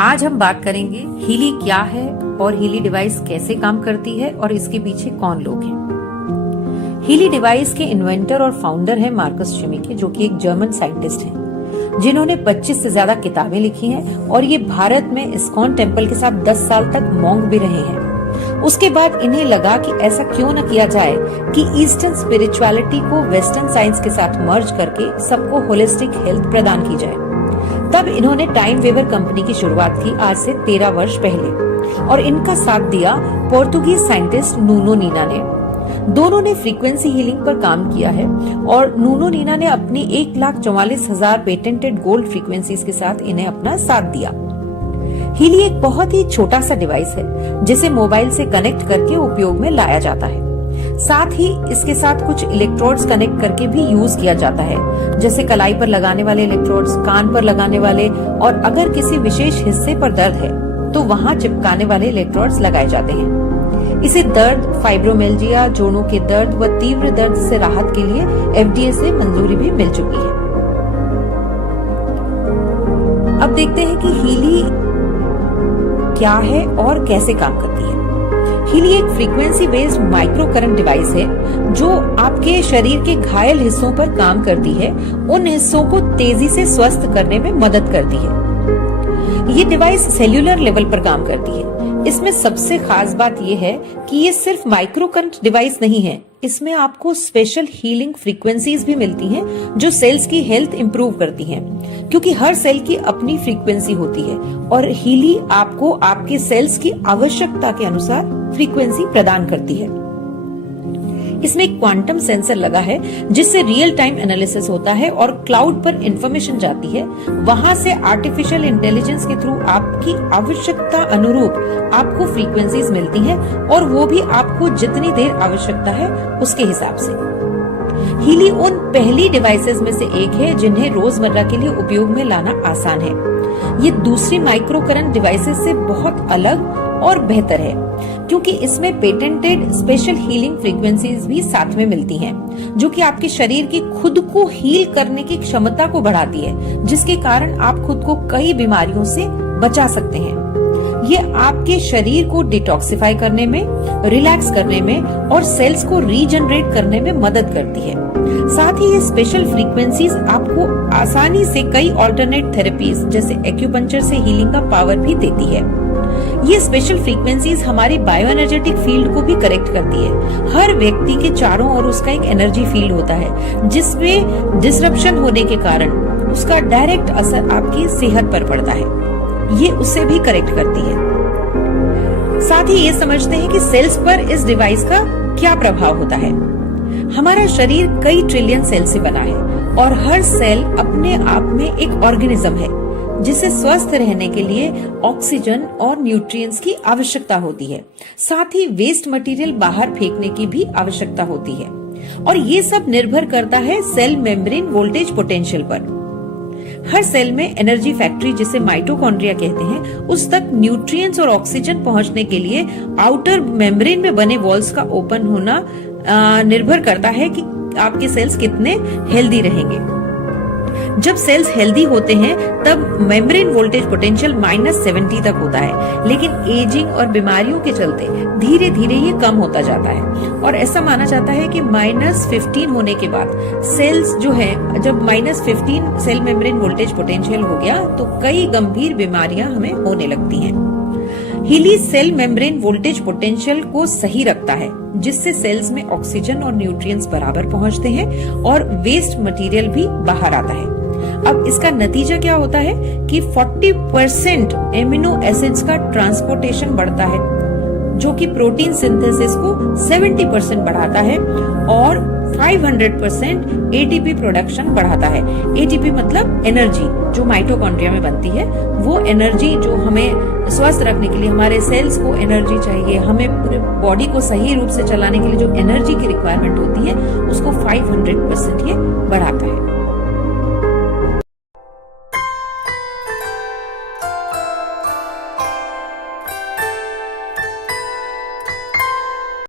आज हम बात करेंगे हीली क्या है और हीली डिवाइस कैसे काम करती है और इसके पीछे कौन लोग हैं। हीली डिवाइस के इन्वेंटर और फाउंडर हैं मार्कस शिमिके, जो कि एक जर्मन साइंटिस्ट हैं, जिन्होंने 25 से ज्यादा किताबें लिखी हैं और ये भारत में इस्कॉन टेम्पल के साथ 10 साल तक मॉन्क भी रहे हैं। उसके बाद इन्हें लगा कि ऐसा क्यों न किया जाए कि ईस्टर्न स्पिरिचुअलिटी को वेस्टर्न साइंस के साथ मर्ज करके सबको होलिस्टिक हेल्थ प्रदान की जाए। तब इन्होंने टाइम वेवर कंपनी की शुरुआत की आज से 13 वर्ष पहले, और इनका साथ दिया पोर्तुगीज साइंटिस्ट नूनो नीना ने। दोनों ने फ्रीक्वेंसी हीलिंग पर काम किया है और नूनो नीना ने अपनी 1,44,000 पेटेंटेड गोल्ड फ्रीक्वेंसीज के साथ इन्हें अपना साथ दिया। हीली एक बहुत ही छोटा सा डिवाइस है जिसे मोबाइल से कनेक्ट करके उपयोग में लाया जाता है। साथ ही इसके साथ कुछ इलेक्ट्रोड्स कनेक्ट करके भी यूज किया जाता है, जैसे कलाई पर लगाने वाले इलेक्ट्रोड्स, कान पर लगाने वाले, और अगर किसी विशेष हिस्से पर दर्द है तो वहां चिपकाने वाले इलेक्ट्रोड्स लगाए जाते हैं। इसे दर्द, फाइब्रोमिल्जिया, जोड़ों के दर्द व तीव्र दर्द से राहत के लिए FDA से मंजूरी भी मिल चुकी है। अब देखते हैं कि हीली क्या है और कैसे काम करती है। हीली एक frequency based micro current device है जो आपके शरीर के घायल हिस्सों पर काम करती है, उन हिस्सों को तेजी से स्वस्थ करने में मदद करती है। ये डिवाइस सेल्यूलर लेवल पर काम करती है। इसमें सबसे खास बात यह है कि ये सिर्फ माइक्रो करंट डिवाइस नहीं है, इसमें आपको स्पेशल हीलिंग फ्रीक्वेंसीज भी मिलती हैं जो सेल्स की हेल्थ इंप्रूव करती हैं, क्योंकि हर सेल की अपनी फ्रीक्वेंसी होती है और हीली आपको आपके सेल्स की आवश्यकता के अनुसार फ्रीक्वेंसी प्रदान करती है। इसमें एक क्वांटम सेंसर लगा है जिससे रियल टाइम एनालिसिस होता है और क्लाउड पर इंफॉर्मेशन जाती है। वहां से आर्टिफिशियल इंटेलिजेंस के थ्रू आपकी आवश्यकता अनुरूप आपको फ्रीक्वेंसीज मिलती हैं और वो भी आपको जितनी देर आवश्यकता है उसके हिसाब से। हीली उन पहली डिवाइसेस में से एक है जिन्हें रोजमर्रा के लिए उपयोग में लाना आसान है। ये दूसरी माइक्रो करंट डिवाइसेस से बहुत अलग और बेहतर है क्योंकि इसमें पेटेंटेड स्पेशल हीलिंग फ्रीक्वेंसीज भी साथ में मिलती हैं, जो कि आपके शरीर की खुद को हील करने की क्षमता को बढ़ाती है, जिसके कारण आप खुद को कई बीमारियों से बचा सकते हैं। ये आपके शरीर को डिटॉक्सिफाई करने में, रिलैक्स करने में और सेल्स को रीजनरेट करने में मदद करती है। साथ ही ये स्पेशल फ्रीक्वेंसीज आपको आसानी से कई ऑल्टरनेट थेरेपीज जैसे एक्यूपंक्चर से हीलिंग का पावर भी देती है। ये स्पेशल फ्रीक्वेंसीज हमारी बायो एनर्जेटिक फील्ड को भी करेक्ट करती है। हर व्यक्ति के चारों ओर उसका एक एनर्जी फील्ड होता है जिसमें डिसरप्शन होने के कारण उसका डायरेक्ट असर आपकी सेहत पर पड़ता है। ये उसे भी करेक्ट करती है। साथ ही ये समझते हैं कि सेल्स पर इस डिवाइस का क्या प्रभाव होता है। हमारा शरीर कई ट्रिलियन सेल से बना है और हर सेल अपने आप में एक ऑर्गेनिज्म है जिसे स्वस्थ रहने के लिए ऑक्सीजन और न्यूट्रिएंट्स की आवश्यकता होती है। साथ ही वेस्ट मटेरियल बाहर फेंकने की भी आवश्यकता होती है और ये सब निर्भर करता है सेल मेम्ब्रेन वोल्टेज पोटेंशियल पर। हर सेल में एनर्जी फैक्ट्री, जिसे माइटोकॉन्ड्रिया कहते हैं, उस तक न्यूट्रिएंट्स और ऑक्सीजन पहुंचने के लिए आउटर मेम्ब्रेन में बने वॉल्स का ओपन होना निर्भर करता है कि आपके सेल्स कितने हेल्दी रहेंगे। जब सेल्स हेल्दी होते हैं तब मेम्ब्रेन वोल्टेज पोटेंशियल -70 तक होता है, लेकिन एजिंग और बीमारियों के चलते धीरे धीरे ये कम होता जाता है और ऐसा माना जाता है कि -15 होने के बाद सेल्स जो है, जब -15 सेल मेम्ब्रेन वोल्टेज पोटेंशियल हो गया तो कई गंभीर बीमारियां हमें होने लगती हैं। हीली सेल मेम्ब्रेन वोल्टेज पोटेंशियल को सही रखता है, जिससे सेल्स में ऑक्सीजन और न्यूट्रिएंट्स बराबर पहुंचते हैं और वेस्ट मटेरियल भी बाहर आता है। अब इसका नतीजा क्या होता है कि 40% एमिनो एसिड्स का ट्रांसपोर्टेशन बढ़ता है, जो कि प्रोटीन सिंथेसिस को 70% बढ़ाता है और 500% एटीपी प्रोडक्शन बढ़ाता है। एटीपी मतलब एनर्जी जो माइटोकॉन्ड्रिया में बनती है, वो एनर्जी जो हमें स्वस्थ रखने के लिए, हमारे सेल्स को एनर्जी चाहिए, हमें पूरे बॉडी को सही रूप से चलाने के लिए जो एनर्जी की रिक्वायरमेंट होती है उसको 500% ये बढ़ाता है।